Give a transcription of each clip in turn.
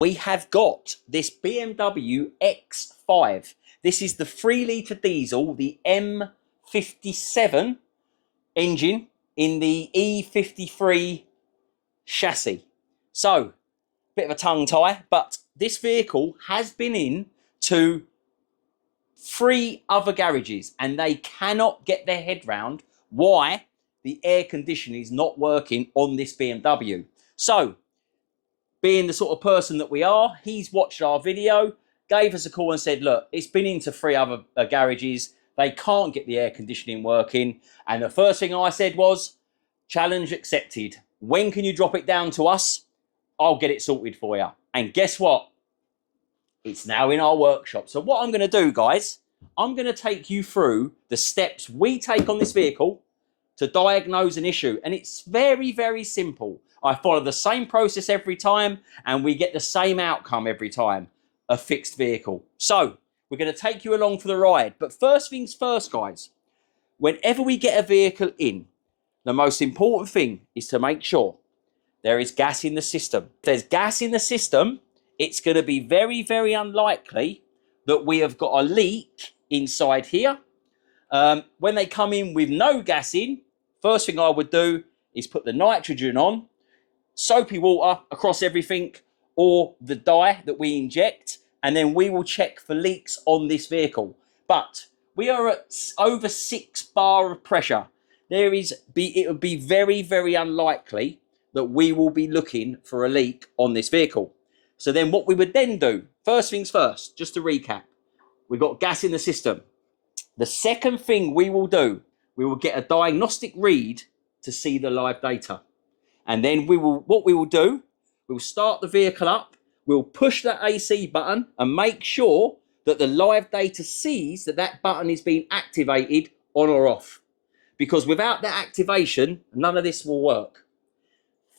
We have got this BMW X5. This is the 3-litre diesel, the M57 engine in the E53 chassis. So, bit of a tongue tie, but this vehicle has been in to 3 other garages and they cannot get their head round why the air conditioning is not working on this BMW. So, being the sort of person that we are, he's watched our video, gave us a call and said, look, it's been into 3 other garages. They can't get the air conditioning working. And the first thing I said was, challenge accepted. When can you drop it down to us? I'll get it sorted for you. And guess what? It's now in our workshop. So what I'm going to do, guys, I'm going to take you through the steps we take on this vehicle to diagnose an issue. And it's very, very simple. I follow the same process every time and we get the same outcome every time, a fixed vehicle. So we're going to take you along for the ride. But first things first, guys, whenever we get a vehicle in, the most important thing is to make sure there is gas in the system. If there's gas in the system, it's going to be very, very unlikely that we have got a leak inside here. When they come in with no gas in, first thing I would do is put the nitrogen on, soapy water across everything, or the dye that we inject, and then we will check for leaks on this vehicle. But we are at over 6 bar of pressure. It would be very, very unlikely that we will be looking for a leak on this vehicle. So then what we would then do, first things first, just to recap, we've got gas in the system. The second thing we will do, we will get a diagnostic read to see the live data. And then what we will do, we'll start the vehicle up, we'll push that AC button and make sure that the live data sees that that button is being activated on or off. Because without that activation, none of this will work.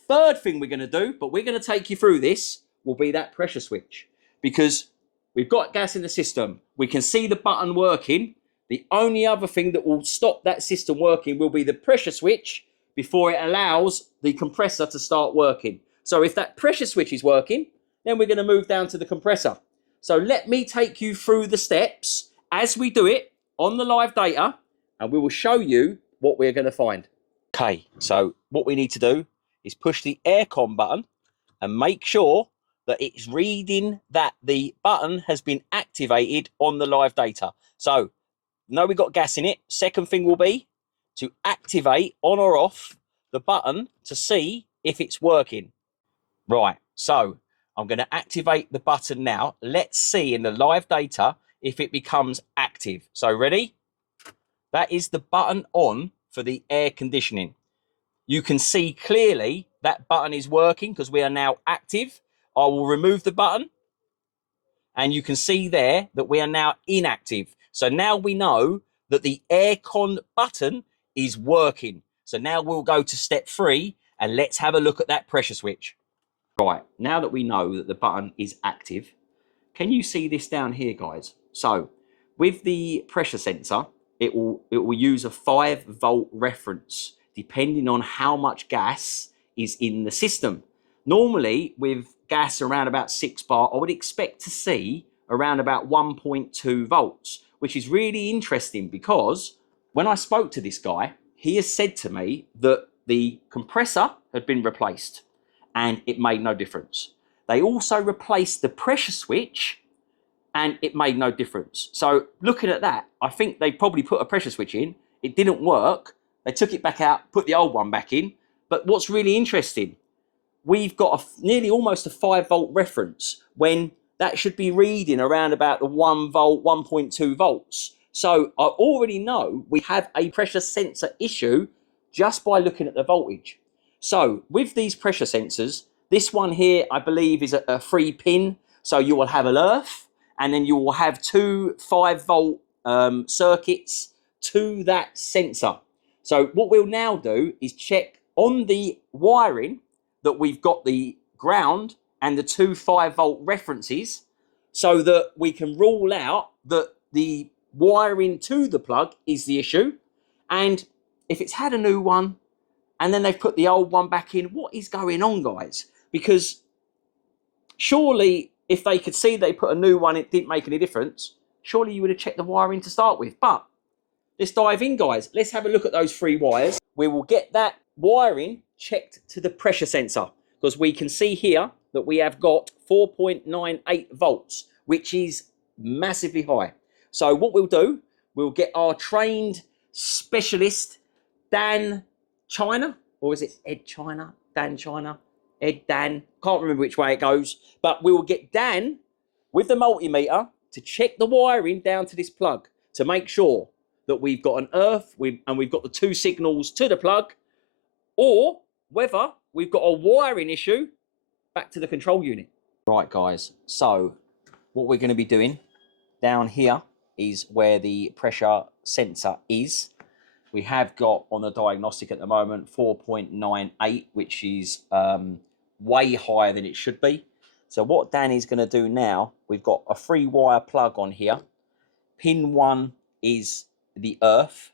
Third thing we're going to do, but we're going to take you through this, will be that pressure switch. Because we've got gas in the system, we can see the button working. The only other thing that will stop that system working will be the pressure switch before it allows the compressor to start working. So if that pressure switch is working, then we're going to move down to the compressor. So let me take you through the steps as we do it on the live data, and we will show you what we're going to find. Okay, so what we need to do is push the aircon button and make sure that it's reading that the button has been activated on the live data. So now we've got gas in it. Second thing will be to activate on or off the button to see if it's working. Right, so I'm going to activate the button now. Let's see in the live data if it becomes active. So ready? That is the button on for the air conditioning. You can see clearly that button is working because we are now active. I will remove the button and you can see there that we are now inactive. So now we know that the aircon button is working. So now we'll go to step 3 and let's have a look at that pressure switch. Right, now that we know that the button is active, can you see this down here, guys? So with the pressure sensor, it will use a 5-volt reference depending on how much gas is in the system. Normally with gas around about 6 bar, I would expect to see around about 1.2 volts, which is really interesting because when I spoke to this guy, he has said to me that the compressor had been replaced and it made no difference. They also replaced the pressure switch and it made no difference. So looking at that, I think they probably put a pressure switch in, it didn't work, they took it back out, put the old one back in. But what's really interesting, we've got nearly almost a 5-volt reference when that should be reading around about the 1 volt, 1.2 volts. So I already know we have a pressure sensor issue just by looking at the voltage. So with these pressure sensors, this one here, I believe, is a 3-pin. So you will have an earth, and then you will have 2 5-volt circuits to that sensor. So what we'll now do is check on the wiring that we've got the ground and the 2 5-volt references so that we can rule out that the wiring to the plug is the issue. And if it's had a new one and then they've put the old one back in, what is going on, guys? Because surely if they could see they put a new one, it didn't make any difference, surely you would have checked the wiring to start with. But let's dive in, guys. Let's have a look at those 3 wires. We will get that wiring checked to the pressure sensor, because we can see here that we have got 4.98 volts, which is massively high. So what we'll do, we'll get our trained specialist, Dan China, or is it Ed China? Dan China? Ed Dan? Can't remember which way it goes. But we will get Dan with the multimeter to check the wiring down to this plug to make sure that we've got an earth and we've got the 2 signals to the plug, or whether we've got a wiring issue back to the control unit. Right, guys, so what we're going to be doing down here is where the pressure sensor is. We have got on the diagnostic at the moment 4.98, which is way higher than it should be. So what Danny's going to do now, we've got a 3-wire plug on here. Pin 1 is the earth.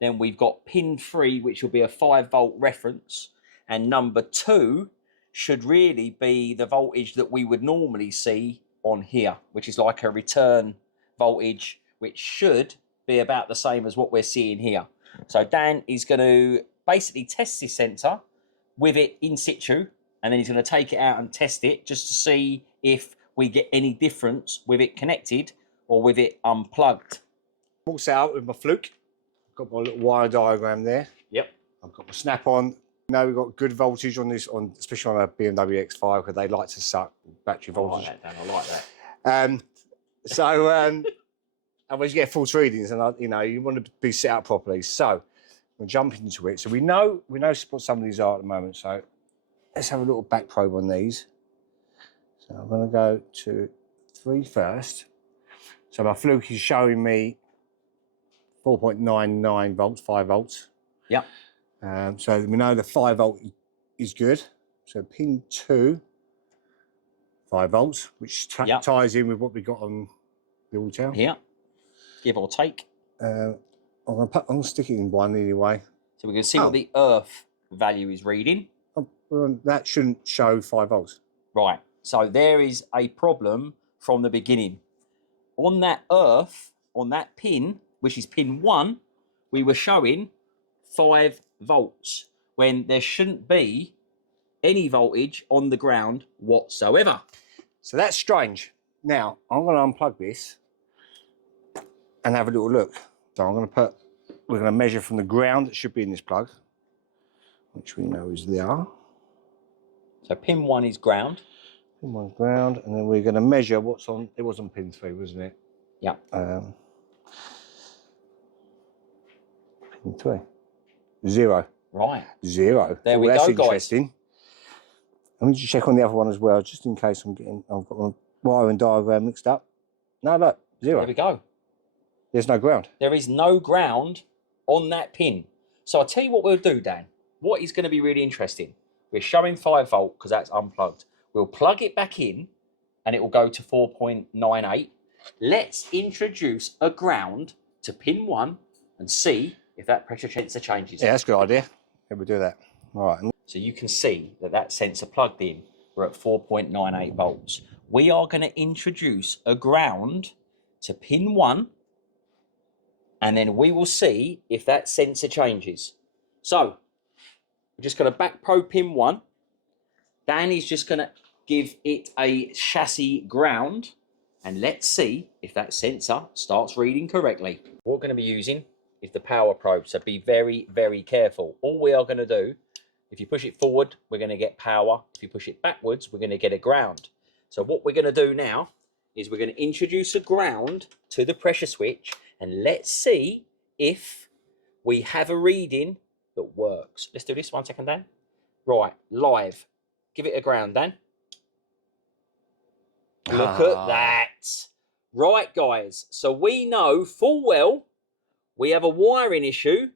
Then we've got pin 3, which will be a 5-volt reference. And number 2 should really be the voltage that we would normally see on here, which is like a return voltage, which should be about the same as what we're seeing here. So Dan is going to basically test this sensor with it in situ, and then he's going to take it out and test it just to see if we get any difference with it connected or with it unplugged. I'm all set up with my fluke. I've got my little wire diagram there. Yep. I've got my snap-on. Now we've got good voltage on this, especially on a BMW X5, because they like to suck battery voltage. I like that, Dan. I like that. Otherwise you get false readings, and you want to be set up properly. So we'll jump into it. So we know what some of these are at the moment. So let's have a little back probe on these. So I'm going to go to 3 first. So my fluke is showing me 4.99 volts, 5 volts. Yep. So we know the 5 volt is good. So pin 2, 5 volts, which ties in with what we got on the auto. Here, give or take. I'm going to stick it in 1 anyway. So we can see what the earth value is reading. Well, that shouldn't show 5 volts. Right. So there is a problem from the beginning. On that earth, on that pin, which is pin 1, we were showing 5 volts when there shouldn't be any voltage on the ground whatsoever. So that's strange. Now I'm going to unplug this and have a little look. So we're going to measure from the ground that should be in this plug, which we know is there. So pin 1 is ground. Pin 1 ground, and then we're going to measure what's on. It was on pin 3, wasn't it? Yeah. Pin 3. 0. Right. 0. There we that's go, interesting. guys. Let me just check on the other one as well, just in case I've got my wiring diagram mixed up. No, look, 0. There we go. There's no ground. There is no ground on that pin. So I'll tell you what we'll do, Dan. What is going to be really interesting. We're showing 5 volt because that's unplugged. We'll plug it back in and it will go to 4.98. Let's introduce a ground to pin 1 and see if that pressure sensor changes. Yeah, that's a good idea. Yeah, we'll do that. All right. So you can see that sensor plugged in, we're at 4.98 volts. We are going to introduce a ground to pin 1, and then we will see if that sensor changes. So we're just going to back probe pin 1. Dan is just going to give it a chassis ground, and let's see if that sensor starts reading correctly. What we're going to be using is the power probe, so be very, very careful. All we are going to do, if you push it forward, we're going to get power. If you push it backwards, we're going to get a ground. So what we're going to do now is we're going to introduce a ground to the pressure switch, and let's see if we have a reading that works. Let's do this 1 second, Dan. Right, live. Give it a ground, Dan. Look at that. Right, guys. So we know full well we have a wiring issue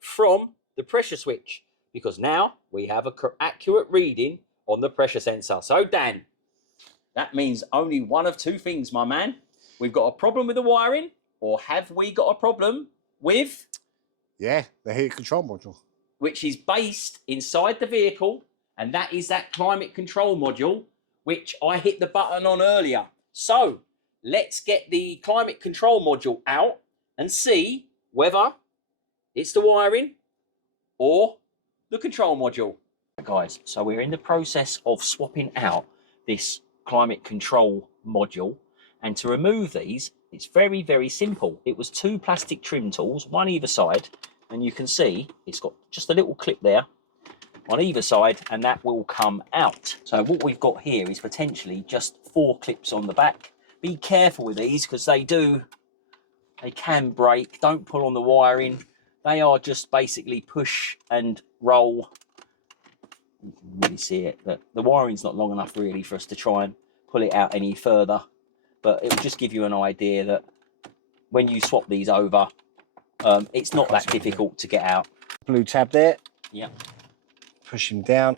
from the pressure switch, because now we have an accurate reading on the pressure sensor. So, Dan, that means only one of 2 things, my man. We've got a problem with the wiring, or have we got a problem with... Yeah, the heat control module. Which is based inside the vehicle, and that is that climate control module, which I hit the button on earlier. So let's get the climate control module out and see whether it's the wiring or the control module. Guys, so we're in the process of swapping out this climate control module, and to remove these, it's very, very simple. It was 2 plastic trim tools, one either side, and you can see it's got just a little clip there on either side, and that will come out. So what we've got here is potentially just 4 clips on the back. Be careful with these because they can break. Don't pull on the wiring. They are just basically push and roll. You can really see it, but the wiring's not long enough really for us to try and pull it out any further, but it will just give you an idea that when you swap these over, it's not that difficult to get out. Blue tab there. Yeah. Push him down,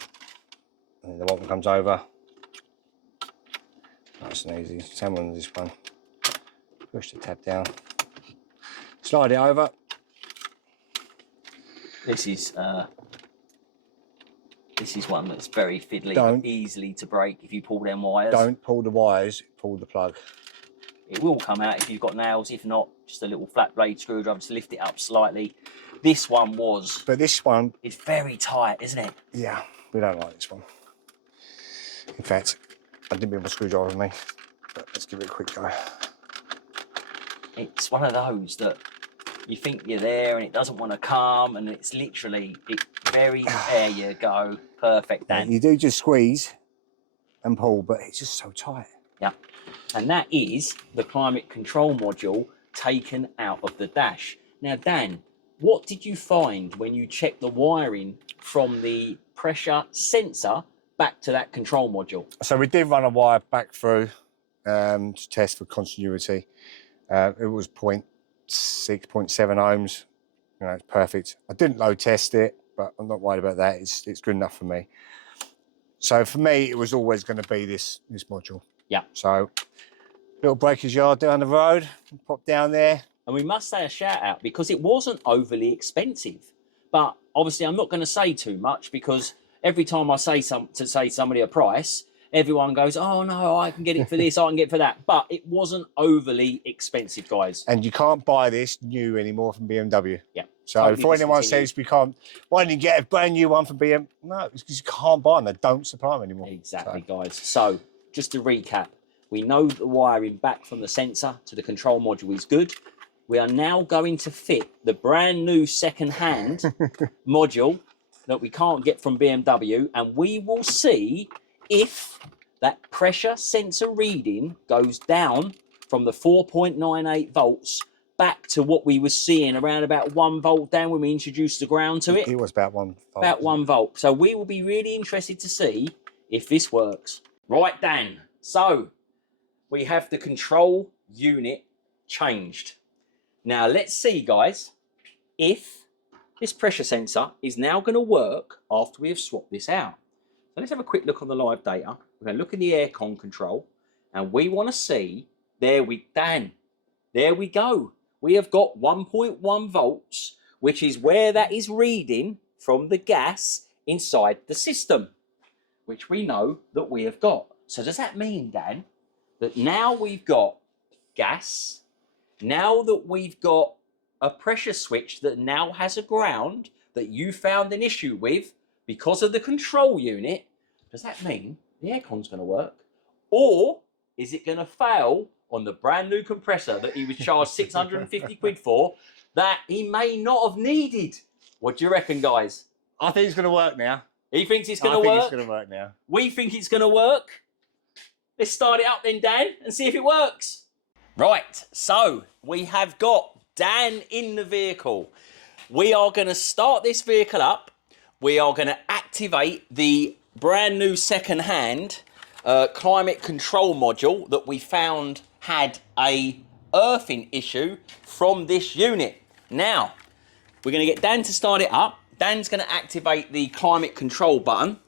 and the one comes over. Nice and easy. Same on this one. Push the tab down. Slide it over. This is one that's very fiddly, easily to break if you pull them wires. Don't pull the wires, pull the plug. It will come out if you've got nails. If not, just a little flat blade screwdriver to lift it up slightly. This one was. But this one is very tight, isn't it? Yeah, we don't like this one. In fact, I didn't bring my screwdriver with me, but let's give it a quick go. It's one of those that you think you're there and it doesn't want to come, and it's literally, there you go. Perfect, Dan. You do just squeeze and pull, but it's just so tight. Yeah. And that is the climate control module taken out of the dash. Now, Dan, what did you find when you checked the wiring from the pressure sensor back to that control module? So we did run a wire back through to test for continuity. It was 0.6, 0.7 ohms. You know, it's perfect. I didn't load test it, but I'm not worried about that. It's good enough for me. So for me, it was always going to be this module. Yeah. So little breaker's yard down the road, pop down there. And we must say a shout out because it wasn't overly expensive. But obviously I'm not going to say too much because every time I say somebody a price, everyone goes, oh no, I can get it for this, I can get it for that. But it wasn't overly expensive, guys. And you can't buy this new anymore from BMW. Yeah. So totally before anyone says we can't, why didn't you get a brand new one from BMW? No, it's because you can't buy them. They don't supply them anymore. Exactly, guys. So just to recap, we know the wiring back from the sensor to the control module is good. We are now going to fit the brand new second-hand module that we can't get from BMW, and we will see if that pressure sensor reading goes down from the 4.98 volts back to what we were seeing around about 1 volt down when we introduced the ground to it. It was about 1 volt. About 1 volt. So we will be really interested to see if this works. Right, Dan. So we have the control unit changed. Now let's see, guys, if this pressure sensor is now going to work after we have swapped this out. So let's have a quick look on the live data. We're going to look in the aircon control, and we want to see, there we go. We have got 1.1 volts, which is where that is reading from the gas inside the system, which we know that we have got. So does that mean, Dan, that now we've got gas, now that we've got a pressure switch that now has a ground that you found an issue with because of the control unit, does that mean the aircon's going to work? Or is it going to fail on the brand new compressor that he was charged 650 quid for that he may not have needed? What do you reckon, guys? I think it's going to work now. He thinks it's going to work? I think it's going to work now. We think it's going to work. Let's start it up then, Dan, and see if it works. Right, so we have got Dan in the vehicle. We are going to start this vehicle up. We are going to activate the brand new second-hand climate control module that we found had a earthing issue from this unit. Now, we're going to get Dan to start it up. Dan's going to activate the climate control button.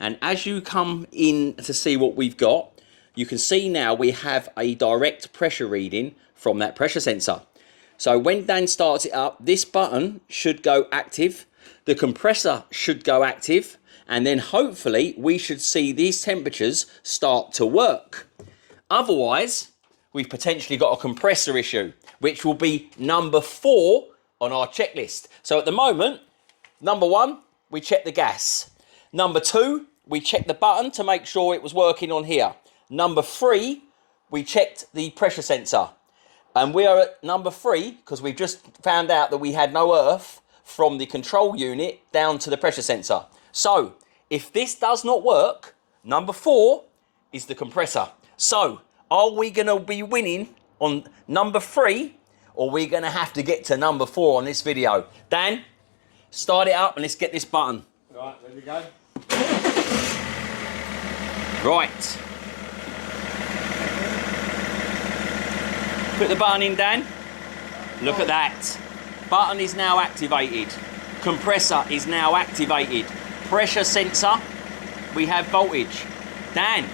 And as you come in to see what we've got, you can see now we have a direct pressure reading from that pressure sensor. So when Dan starts it up, this button should go active, the compressor should go active, and then hopefully we should see these temperatures start to work. Otherwise, we've potentially got a compressor issue, which will be number 4 on our checklist. So at the moment, number 1, we check the gas. Number 2, we checked the button to make sure it was working on here. Number 3, we checked the pressure sensor. And we are at number 3 because we've just found out that we had no earth from the control unit down to the pressure sensor. So if this does not work, number 4 is the compressor. So are we going to be winning on number 3, or are we going to have to get to number 4 on this video? Dan, start it up and let's get this button. Right, ready to go? Right. Put the button in, Dan. Look at that. Button is now activated. Compressor is now activated. Pressure sensor, we have voltage. Dan,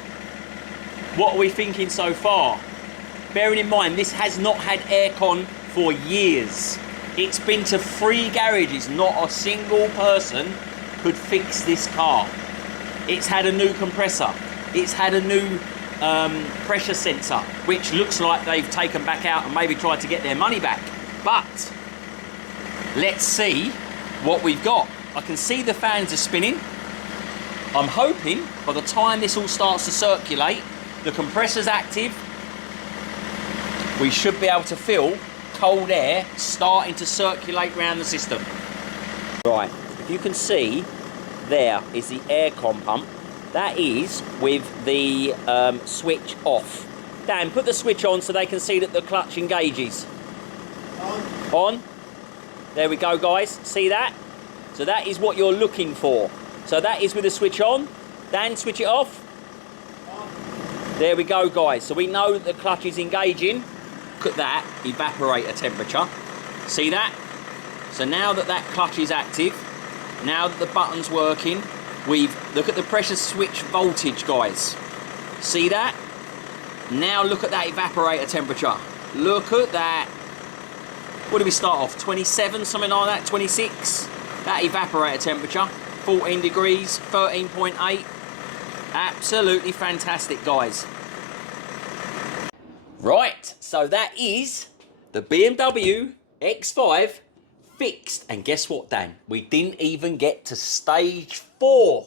what are we thinking so far? Bearing in mind, this has not had aircon for years. It's been to 3 garages. Not a single person could fix this car. It's had a new compressor. It's had a new pressure sensor, which looks like they've taken back out and maybe tried to get their money back. But let's see what we've got. I can see the fans are spinning. I'm hoping by the time this all starts to circulate, the compressor's active, we should be able to feel cold air starting to circulate around the system. Right, if you can see, there is the aircon pump. That is with the switch off. Dan, put the switch on so they can see that the clutch engages. On. There we go, guys. See that? So that is what you're looking for. So that is with the switch on. Dan, switch it off. There we go, guys. So we know that the clutch is engaging. Look at that evaporator temperature. See that? So now that that clutch is active, now that the button's working, look at the pressure switch voltage, guys. See that? Now look at that evaporator temperature. Look at that. What do we start off? 27, something like that, 26. That evaporator temperature, 14 degrees, 13.8. Absolutely fantastic, guys. Right, so that is the BMW X5 fixed. And guess what, Dan? We didn't even get to stage 4.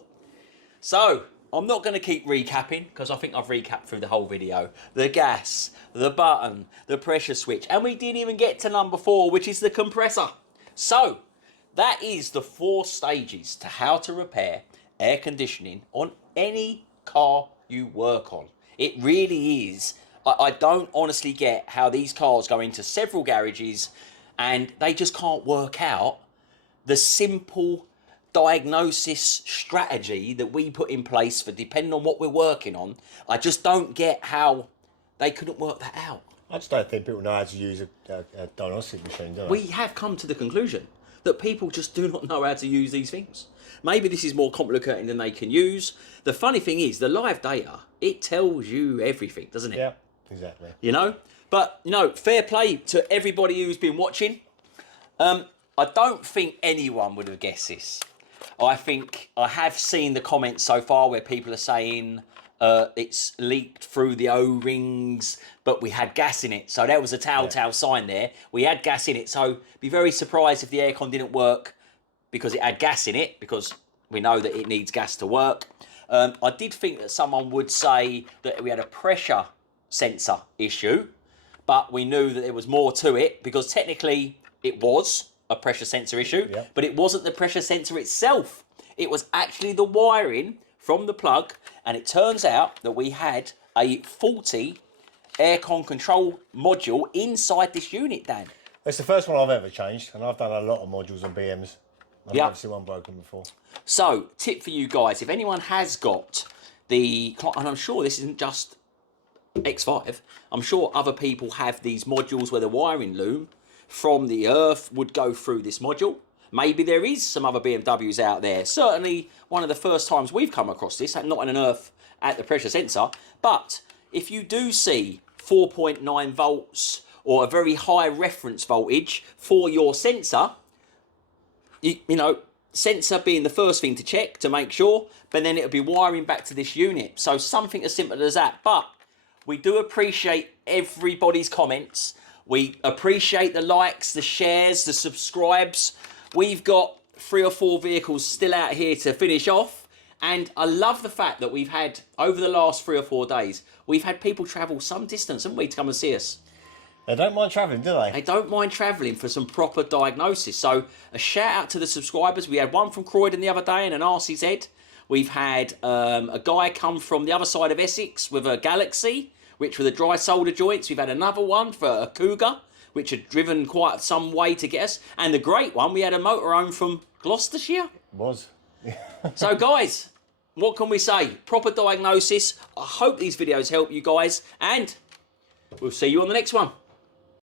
So I'm not going to keep recapping because I think I've recapped through the whole video. The gas, the button, the pressure switch, and we didn't even get to number 4, which is the compressor. So that is the 4 stages to how to repair air conditioning on any car you work on. It really is. I don't honestly get how these cars go into several garages and they just can't work out the simple diagnosis strategy that we put in place for depending on what we're working on. I just don't get how they couldn't work that out. I just don't think people know how to use a diagnostic machine, do they? We have come to the conclusion that people just do not know how to use these things. Maybe this is more complicated than they can use. The funny thing is, the live data, it tells you everything, doesn't it? Yeah, exactly. You know? But, you know, fair play to everybody who's been watching. I don't think anyone would have guessed this. I think I have seen the comments so far where people are saying it's leaked through the O-rings, but we had gas in it. So that was a telltale sign there. We had gas in it. So be very surprised if the aircon didn't work because it had gas in it, because we know that it needs gas to work. I did think that someone would say that we had a pressure sensor issue, but we knew that there was more to it because technically it was a pressure sensor issue, but it wasn't the pressure sensor itself. It was actually the wiring from the plug, and it turns out that we had a faulty aircon control module inside this unit, Dan. It's the first one I've ever changed, and I've done a lot of modules on BMs. I've never seen one broken before. So, tip for you guys, if anyone has got the, and I'm sure this isn't just X5, I'm sure other people have these modules where the wiring loom from the earth would go through this module. Maybe there is some other BMWs out there. Certainly one of the first times we've come across this, not an earth at the pressure sensor. But if you do see 4.9 volts or a very high reference voltage for your sensor, you know, sensor being the first thing to check to make sure, but then it'll be wiring back to this unit. So something as simple as that. But we do appreciate everybody's comments. We appreciate the likes, the shares, the subscribes. We've got 3 or 4 vehicles still out here to finish off. And I love the fact that we've had, over the last 3 or 4 days, we've had people travel some distance, haven't we, to come and see us. They don't mind travelling, do they? They don't mind travelling for some proper diagnosis. So a shout out to the subscribers. We had one from Croydon the other day in an RCZ. We've had a guy come from the other side of Essex with a Galaxy, which were the dry solder joints. We've had another one for a Cougar, which had driven quite some way to get us. And the great one, we had a motorhome from Gloucestershire. It was. So guys, what can we say? Proper diagnosis. I hope these videos help you guys, and we'll see you on the next one.